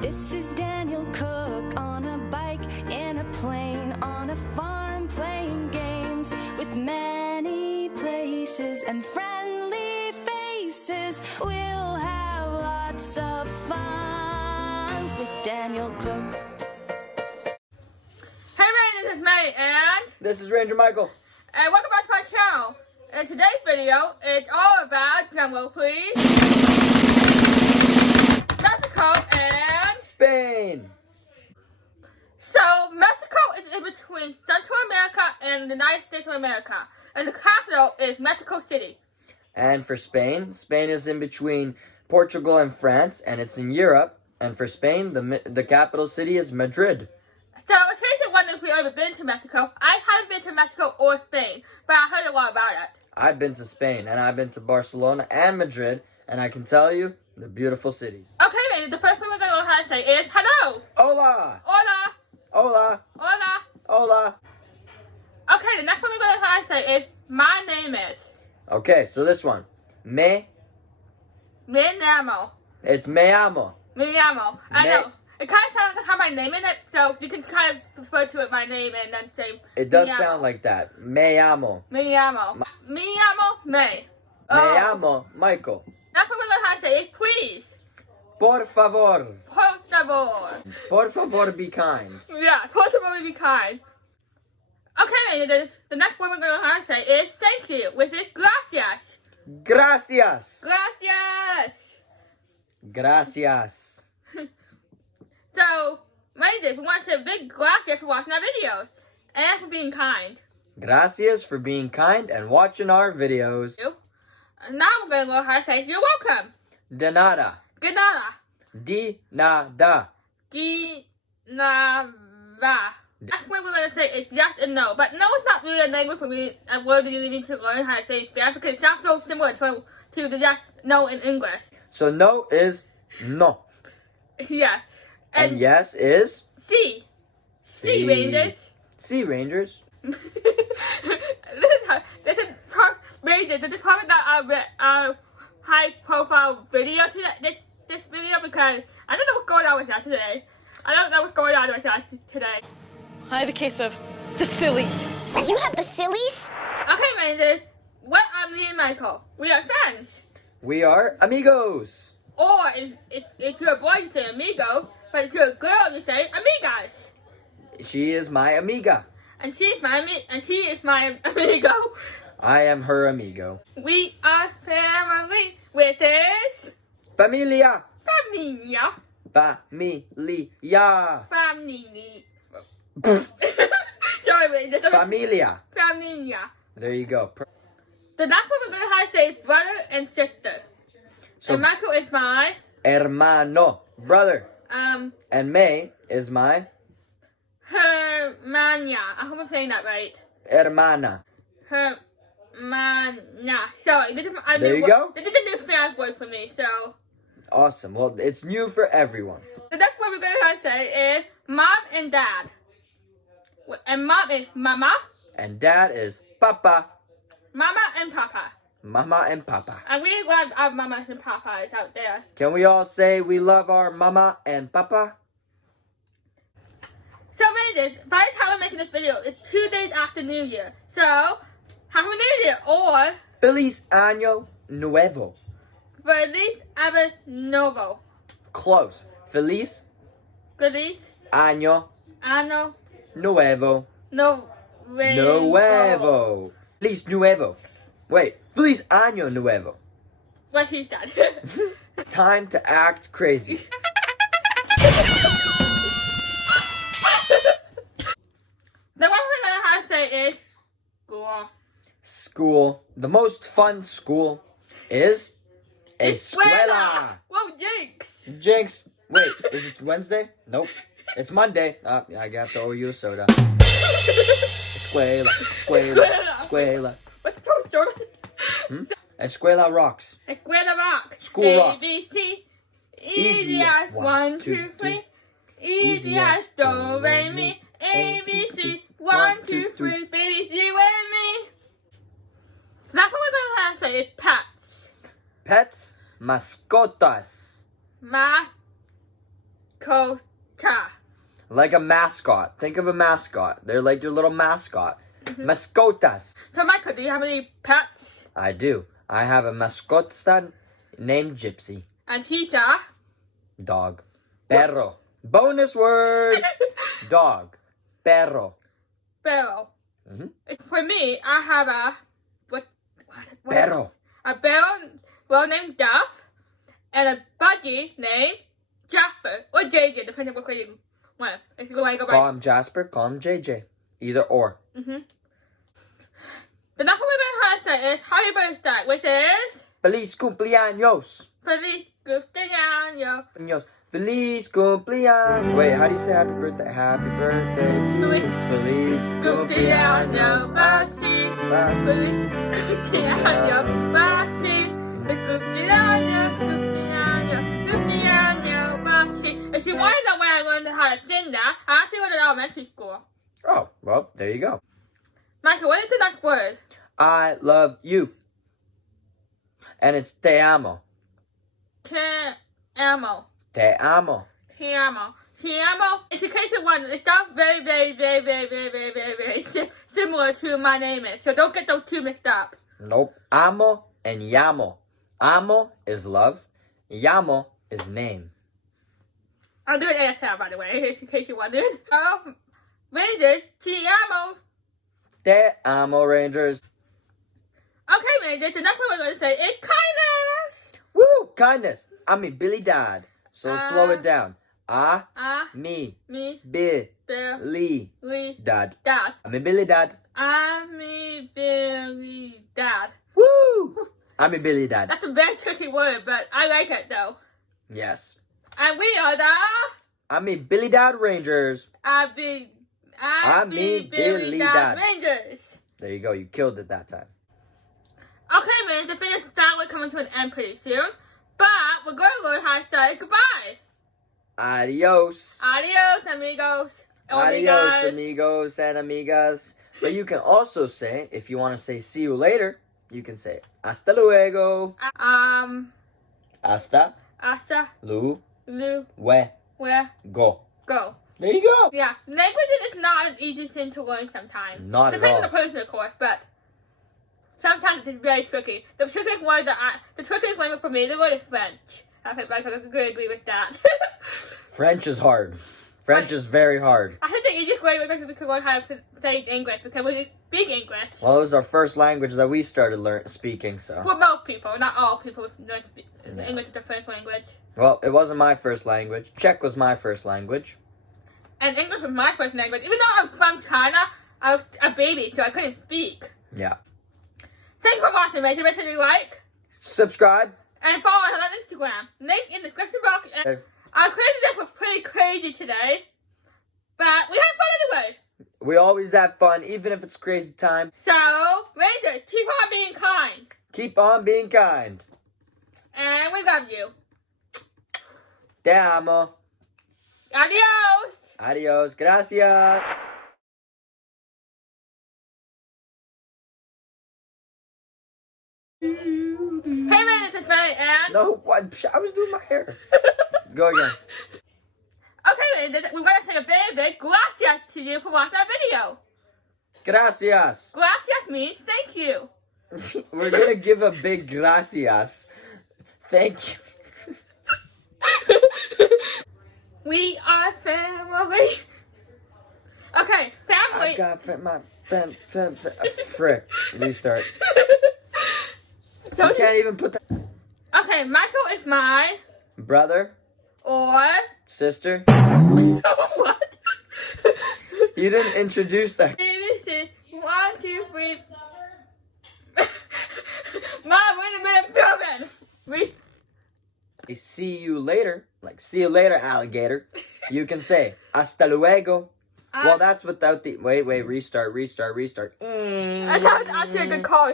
This is Daniel Cook on a bike, in a plane, on a farm, playing games with many places and friendly faces. We'll have lots of fun with Daniel Cook. Hey man, this is Mei and This is Ranger Michael. welcome back to my channel. In today's video, it's all about, drumroll please, Mexico and Spain. So Mexico is in between Central America and the United States of America, and the capital is Mexico City. And for Spain, Spain is in between Portugal and France, and it's in Europe. And for Spain, the capital city is Madrid. So in case you're wondering if we've ever been to Mexico, I haven't been to Mexico or Spain, but I heard a lot about it. I've been to Spain, and I've been to Barcelona and Madrid, and I can tell you, they're beautiful cities. Okay, man, the first thing we're going to learn how to say is hello. Hola! Hola. Hola! Hola. Hola! Okay, the next one we're going to learn how to say is my name is. Okay, so this one. Me llamo. It's me amo. Me llamo. I know. It kind of sounds like I have my name in it, so you can kind of refer to it my name and then say It does me llamo. sound like that. Me amo. Me llamo. Me llamo May. Me amo Michael. That's what we're going to have to say is please. Por favor. Por favor. Por favor, be kind. Yeah, por favor, be kind. Okay, the next one we're going to have to say is thank you, which is gracias. Gracias. Gracias. Gracias. So, ladies, we want to say a big gracias for watching our videos and for being kind. Gracias for being kind and watching our videos. Now we're going to go ahead and say you're welcome. De nada. Good nada. Di nada. Di nada. That's what we're going to say is yes and no. But no is not really a language for me, a word you need to learn how to say in Spanish because it sounds so similar to the yes, no in English. So no is no. Yeah. And yes is? C. C, Rangers. C, Rangers. This is Rangers. This is probably not a high profile video to this video because I don't know what's going on with that today. I don't know what's going on with that today. I have a case of the sillies. You have the sillies? Okay, Rangers. What are me and Michael? We are friends. We are amigos. Or if you're a boy, you say amigo. But if you're a girl, you say amigas. She is my amiga. And she is my amigo. I am her amigo. We are family, which is Familia. familia. Familia. Family. Sorry, wait. Familia. Familia. There you go. The next one we're going to have to say is brother and sister. So, And Michael is my, hermano, brother. And May is my hermana. I hope I'm saying that right. hermana. Hermana. Sorry, this is a There new you word. go. This is a new Spanish word for me, so. Awesome. Well, it's new for everyone. The next one we're going to have to say is mom and dad. And mom is mama. And dad is papa. Mama and papa. Mama and papa. And we love our mamas and papas out there. Can we all say we love our mama and papa? So, ladies, by the time we're making this video, it's 2 days after New Year. So, Happy New Year or Feliz Año Nuevo. Feliz Año Nuevo. Close. Feliz Feliz Año Año Nuevo. Nuevo. Nuevo. Feliz Nuevo. Wait. Feliz Año Nuevo. What he said. Time to act crazy. The one we're going to have to say is school. School. The most fun school is escuela. Whoa, jinx. Jinx. Wait, is it Wednesday? Nope. It's Monday. I have to owe you a soda. Escuela, escuela, escuela. What's the toast, Jordan? Escuela rocks. Escuela rock. School rock. ABC. Easy Easy as as 1, 2, 3. Easy as do, re, mi. ABC. 1, 2, 3. Baby, you and me. That's what we're going to have to say is pets. Pets, mascotas. Mascotas. Mascota. Like a mascot. Think of a mascot. They're like your little mascot. Mascotas. So, Michael, do you have any pets? I do. I have a mascota named Gypsy. And he's a Dog. Perro. Bonus word. Dog. Perro. barrel. Mhm. For me, I have a what Perro. a barrel named Duff, and a budgie named Jasper or JJ, depending on what you want. If you go like Call him Jasper. Call him JJ. Either or. The next one we're gonna have to say is happy birthday, which is Feliz cumpleaños. Feliz cumpleaños. Cumpleaños. Feliz cumpleaños. Wait, how do you say happy birthday? Happy birthday to you. Feliz Cumpleaños, cumpleaños. Basi. Feliz cumpleaños, Basi. Cumpleaños, Basi. If you want to know where I learned how to sing that, I actually went to elementary school. Oh, well, there you go. Michael, what is the next word? I love you. And it's te amo. Te amo. Te amo. Te amo. Te amo. It's a case of one. It's not very similar to my name is. So don't get those two mixed up. Nope. Amo and llamo. Amo is love. Llamo is name. I'm doing ASL, by the way, in case you wondered. Rangers, te amo. Te amo, Rangers. Okay, Rangers, the next one we're going to say is kindness. Woo! Kindness. I mean, Billy Dad. So slow it down. Me. Billy Dad. Dad. I mean, Billy Dad. Billy Dad. Woo! I mean, Billy Dad. That's a very tricky word, but I like it though. Yes. And we are the I mean, Billy Dad Rangers. I mean Billy Dad Rangers. There you go. You killed it that time. Okay, man, the video is coming to an end pretty soon. But we're going to learn how to say goodbye. Adios. Adios, amigos. Adios, Amigas. amigos and amigas. But you can also say, if you want to say see you later, you can say hasta luego. Hasta Hasta luego. where Go. go. There you go. Yeah, languages is not an easy thing to learn sometimes. Not at Depending all. on the person, of course, but sometimes it's very tricky. The trickiest language for me, the word is French. I think Michael could agree with that. French is hard. French is very hard. I think the easiest way to learn how to say English because we speak English. Well, it was our first language that we started speaking, so. For most people, not all people learn English is their first language. Well, it wasn't my first language. Czech was my first language. And English was my first language. Even though I'm from China, I was a baby, so I couldn't speak. Yeah. Thanks for watching, mate. Make sure you like Subscribe. and follow us on Instagram. Link in the description box. And our craziness was pretty crazy today, but we had fun anyway. We always have fun, even if it's crazy time. So, Rangers, keep on being kind. Keep on being kind. And we love you. Te amo. Adios. Adios. Gracias. Hey, man, it's a Faye and... No, what? I was doing my hair. Go again. Okay, man, we want to say a very big gracias to you for watching our video. Gracias. Gracias means thank you. We're going to give a big gracias. Thank you. We are family. Okay, family. I got my frick. Restart. So You can't even put that. okay, Michael is my Brother, or sister. what? You didn't introduce that. This is 1, 2, 3. Mom, wait a minute, filming. See you later. Like, see you later, alligator. You can say hasta luego. Well, that's without the. Wait, restart. I thought it was actually a good call.